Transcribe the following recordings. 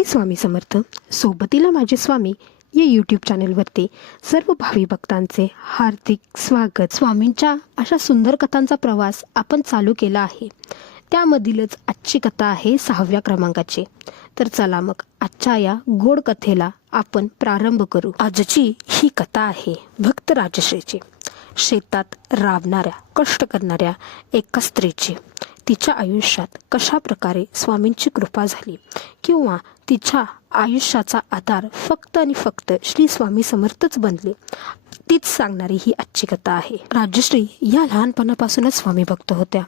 श्री स्वामी समर्थ सोबतीला माझे स्वामी या यूट्यूब चॅनलवरती सर्व भावी भक्तांचे हार्दिक स्वागत। स्वामींच्या अशा सुंदर कथांचा प्रवास आपण चालू केला आहे। त्यामधीलच आजची कथा आहे 6व्या क्रमांकाची। तर चला मग आजच्या या गोड कथेला आपण प्रारंभ करू। आजची ही कथा आहे भक्त राजश्रीची। शेतात राबणाऱ्या कष्ट करणाऱ्या एका स्त्रीची तिच्या आयुष्यात कशा प्रकारे स्वामींची कृपा झाली किंवा तिच्या आयुष्याचा आधार फक्त आणि फक्त श्री स्वामी समर्थच बनले, तीच सांगणारी ही आजची कथा आहे। राजश्री या लहानपणापासूनच स्वामी भक्त होत्या।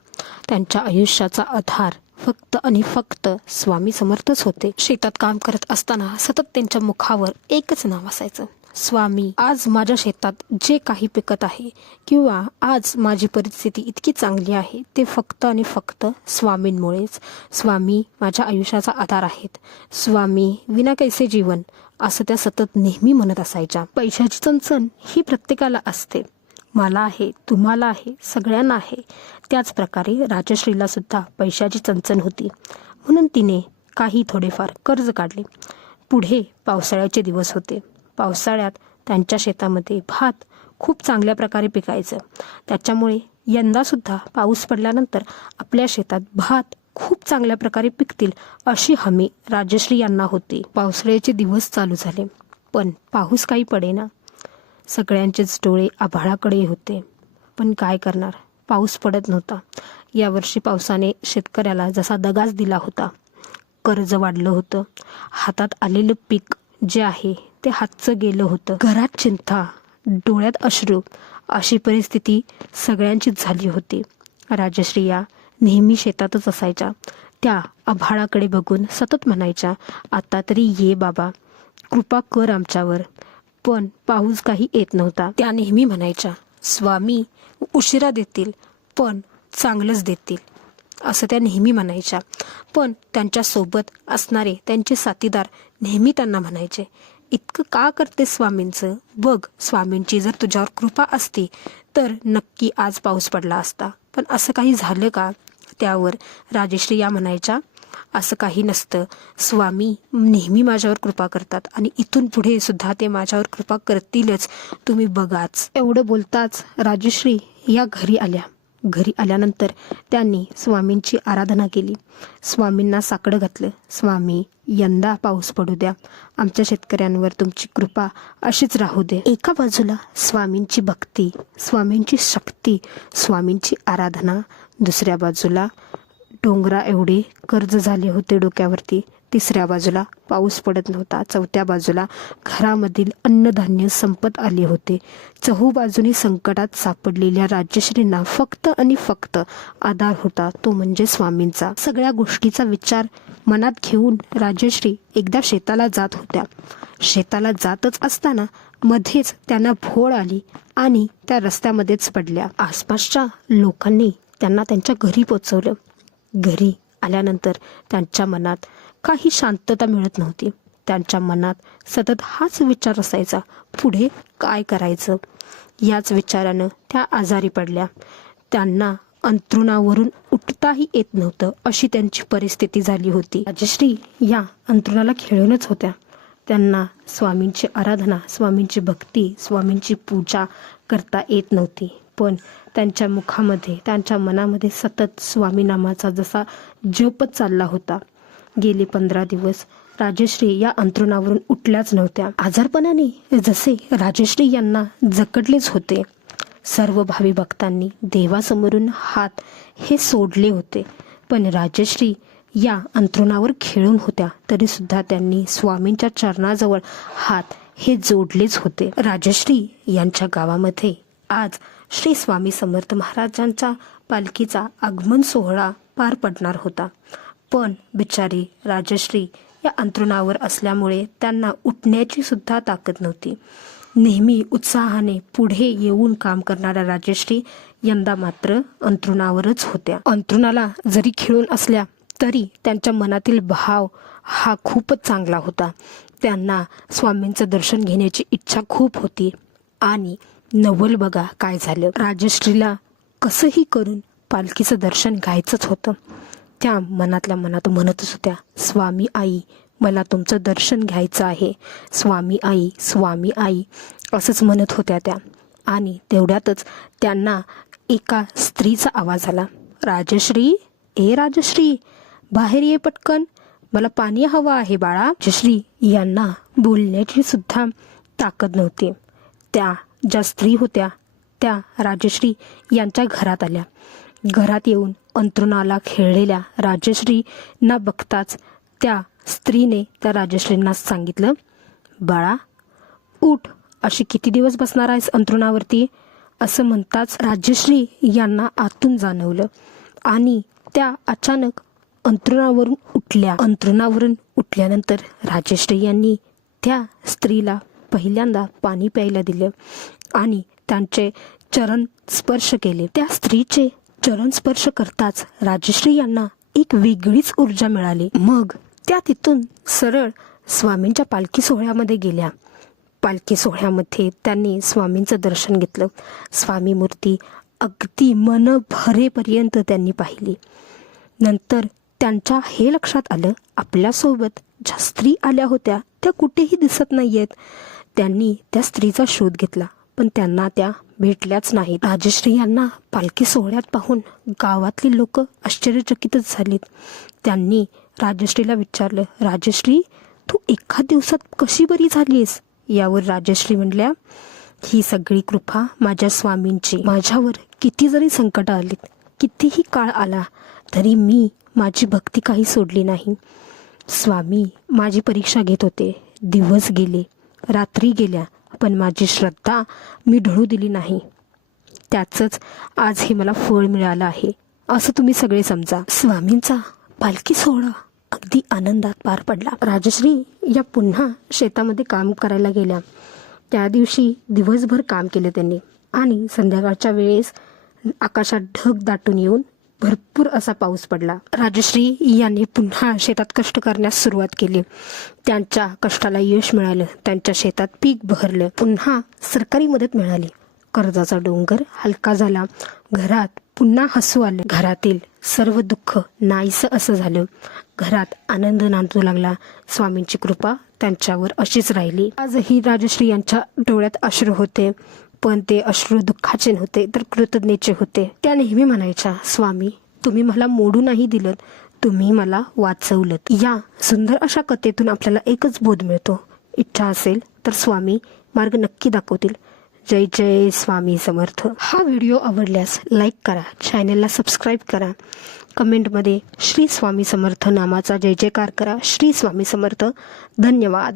त्यांच्या आयुष्याचा आधार फक्त आणि फक्त स्वामी समर्थच होते। शेतात काम करत असताना सतत त्यांच्या मुखावर एकच नाव असायचं, स्वामी। आज माझ्या शेतात जे काही पिकत आहे किंवा आज माझी परिस्थिती इतकी चांगली आहे ते फक्त आणि फक्त स्वामींमुळेच। स्वामी माझ्या आयुष्याचा आधार आहेत, स्वामी विना कैसे जीवन, असं त्या सतत नेहमी म्हणत असायच्या। पैशाची चणचण ही प्रत्येकाला असते, मला आहे, तुम्हाला आहे, सगळ्यांना आहे। त्याच प्रकारे राजश्रीला सुद्धा पैशाची चणचण होती, म्हणून तिने काही थोडेफार कर्ज काढले। पुढे पावसाळ्याचे दिवस होते। पावसाळ्यात त्यांच्या शेतामध्ये भात खूप चांगल्या प्रकारे पिकायचं, त्याच्यामुळे यंदा सुद्धा पाऊस पडल्यानंतर आपल्या शेतात भात खूप चांगल्या प्रकारे पिकतील अशी हमी राजश्री यांना होती। पावसाळ्याचे दिवस चालू झाले, पण पाऊस काही पडेना। सगळ्यांचेच डोळे आभाळाकडे होते, पण काय करणार, पाऊस पडत नव्हता। यावर्षी पावसाने शेतकऱ्याला जसा दगाच दिला होता। कर्ज वाढलं होतं, हातात आलेलं पीक जे आहे ते हातचं गेलं होतं। घरात चिंता, डोळ्यात अश्रू, अशी परिस्थिती सगळ्यांचीच झाली होती। राजश्री या नेहमी शेतातच असायच्या। त्या आभाळाकडे बघून सतत म्हणायच्या, आता तरी ये बाबा, कृपा कर आमच्यावर। पण पाऊस काही येत नव्हता। त्या नेहमी म्हणायच्या, स्वामी उशिरा देतील पण चांगलंच देतील, असं त्या नेहमी म्हणायच्या। पण त्यांच्या सोबत असणारे त्यांचे साथीदार नेहमी त्यांना म्हणायचे, इतकं का करते स्वामींचं, बघ स्वामींची जर तुझ्यावर कृपा असती तर नक्की आज पाऊस पडला असता, पण असं काही झालं का? त्यावर राजश्री या म्हणायच्या, असं काही नसतं, स्वामी नेहमी माझ्यावर कृपा करतात आणि इथून पुढे सुद्धा ते माझ्यावर कृपा करतीलच, तुम्ही बघाच। एवढं बोलताच राजश्री या घरी आल्या। घरी आल्यानंतर त्यांनी स्वामींची आराधना केली। स्वामींना साकडं घातलं, स्वामी यंदा पाऊस पडू द्या, आमच्या शेतकऱ्यांवर तुमची कृपा अशीच राहू दे। एका बाजूला स्वामींची भक्ती, स्वामींची शक्ती, स्वामींची आराधना, दुसऱ्या बाजूला डोंगरा एवढे कर्ज झाले होते डोक्यावरती, तिसऱ्या बाजूला पाऊस पडत नव्हता, चौथ्या बाजूला घरामधील अन्नधान्य संपत आले होते। चहूबाजूनी संकटात सापडलेल्या राजश्रींना फक्त आणि फक्त आधार होता, तो म्हणजे स्वामींचा। सगळ्या गोष्टीचा विचार मनात घेऊन राजश्री एकदा शेताला जात होत्या। शेताला जातच असताना मध्येच त्यांना भोळ आली आणि त्या रस्त्यामध्येच पडल्या। आसपासच्या लोकांनी त्यांना त्यांच्या घरी पोचवलं। घरी आल्यानंतर त्यांच्या मनात काही शांतता मिळत नव्हती। त्यांच्या मनात सतत हाच विचार असायचा, पुढे काय करायचं। याच विचारानं त्या आजारी पडल्या। त्यांना अंथरुणावरून उठताही येत नव्हतं, अशी त्यांची परिस्थिती झाली होती। राजश्री या अंथरुणाला खिळूनच होत्या। त्यांना स्वामींची आराधना, स्वामींची भक्ती, स्वामींची पूजा करता येत नव्हती, पण त्यांच्या मुखामध्ये, त्यांच्या मनामध्ये सतत स्वामी नामाचा जसा जपच चालला होता। गेले 15 दिवस राजश्री या अंथरुणावरून उठल्याच नव्हत्या। आजारपणाने जसे राजश्री यांना जखडलेच होते। सर्व भावी भक्तांनी देवासमोरून हात हे सोडले होते, पण राजश्री या अंथरुणावर खिळून होत्या, तरी सुद्धा त्यांनी स्वामींच्या चरणाजवळ हात हे जोडलेच होते। राजश्री यांच्या गावामध्ये आज श्री स्वामी समर्थ महाराजांच्या पालखीचा आगमन सोहळा पार पडणार होता, पण बिचारी राजश्री या अंथरुणावर असल्यामुळे त्यांना उठण्याची सुद्धा ताकद नव्हती। नेहमी उत्साहाने पुढे येऊन काम करणाऱ्या राजश्री यंदा मात्र अंथरुणावरच होत्या। अंथरुणाला जरी खिळून असल्या तरी त्यांच्या मनातील भाव हा खूपच चांगला होता। त्यांना स्वामींचं दर्शन घेण्याची इच्छा खूप होती आणि नवल बघा काय झालं, राजश्रीला कसंही करून पालखीचं दर्शन घ्यायचंच होतं। त्या मनातल्या मनात म्हणतच होत्या, स्वामी आई मला तुमचं दर्शन घ्यायचं आहे. स्वामी आई असंच म्हणत होत्या त्या. आणि तेवढ्यातच त्यांना एका स्त्रीचा आवाज आला. राजश्री, ए राजश्री, बाहेर ये पटकन, मला पाणी हवं आहे बाळा. राजश्री यांना बोलण्याची सुद्धा ताकद नव्हती. त्या ज्या स्त्री होत्या त्या राजश्री यांच्या घरात आल्या. घरात येऊन अंथरुणाला खेळलेल्या राजश्रींना बघताच त्या स्त्रीने त्या राजश्रींना सांगितलं, बाळा उठ, अशी किती दिवस बसणार आहेस अंथरुणावरती. असं म्हणताच राजश्री यांना आतून जाणवलं आणि त्या अचानक अंथरुणावरून उठल्या. अंथरुणावरून उठल्यानंतर राजश्री यांनी त्या स्त्रीला पहिल्यांदा पाणी प्यायला दिलं आणि त्यांचे चरण स्पर्श केले. त्या स्त्रीचे चरण स्पर्श करताच राजश्री यांना एक वेगळीच ऊर्जा मिळाली. मग त्या तिथून सरळ स्वामींच्या पालखी सोहळ्यामध्ये गेल्या. पालखी सोहळ्यामध्ये त्यांनी स्वामींचं दर्शन घेतलं. स्वामी मूर्ती अगदी मन भरेपर्यंत त्यांनी पाहिली. नंतर त्यांच्या हे लक्षात आलं, आपल्यासोबत ज्या स्त्री आल्या होत्या त्या कुठेही दिसत नाहीयेत. त्यांनी त्या स्त्रीचा शोध घेतला पण त्यांना त्या भेटल्याच नाहीत. राजश्री यांना पालखी सोहळ्यात पाहून गावातली लोक आश्चर्यचकितच झालीत. त्यांनी राजश्रीला विचारलं, राजश्री तू एका दिवसात कशी बरी झालीस? यावर राजश्री म्हणल्या, ही सगळी कृपा माझ्या स्वामींची. माझ्यावर किती जरी संकट आलीत, कितीही काळ आला तरी मी माझी भक्ती काही सोडली नाही. स्वामी माझी परीक्षा घेत होते. दिवस गेले, रात्री गेल्या, पण माझी श्रद्धा मी ढळू दिली नाही. त्याचंच आज हे मला फळ मिळालं आहे असं तुम्ही सगळे समजा. स्वामींचा पालखी सोहळा अगदी आनंदात पार पडला. राजश्री या पुन्हा शेतामध्ये काम करायला गेल्या. त्या दिवशी दिवसभर काम केलं त्यांनी आणि संध्याकाळच्या वेळेस आकाशात ढग दाटून येऊन भरपूर असा पाऊस पडला. राजश्री यांनी पुन्हा शेतात कष्ट करण्यास सुरुवात केली. त्यांच्या कष्टाला यश मिळालं. त्यांच्या शेतात पीक बहरलं. पुन्हा सरकारी मदत मिळाली. कर्जाचा डोंगर हलका झाला. घरात पुन्हा हसू आलं. घरातील सर्व दुःख नाहीसं असं झालं. घरात आनंद नांदू लागला. स्वामींची कृपा त्यांच्यावर अशीच राहिली. आजही राजश्री यांच्या डोळ्यात अश्रू होते, पण ते अश्रू दुःखाचे नव्हते तर कृतज्ञतेचे होते. त्या नेहमी म्हणायच्या, स्वामी तुम्ही मला मोडू नाही दिलं, तुम्ही मला वाचवलं. या सुंदर अशा कथेतून आपल्याला एकच बोध मिळतो, इच्छा असेल तर स्वामी मार्ग नक्की दाखवतील. जय जय स्वामी समर्थ. हा व्हिडिओ आवडल्यास लाईक करा, चॅनलला सबस्क्राईब करा, कमेंटमध्ये श्री स्वामी समर्थ नामाचा जय जयकार करा. श्री स्वामी समर्थ. धन्यवाद.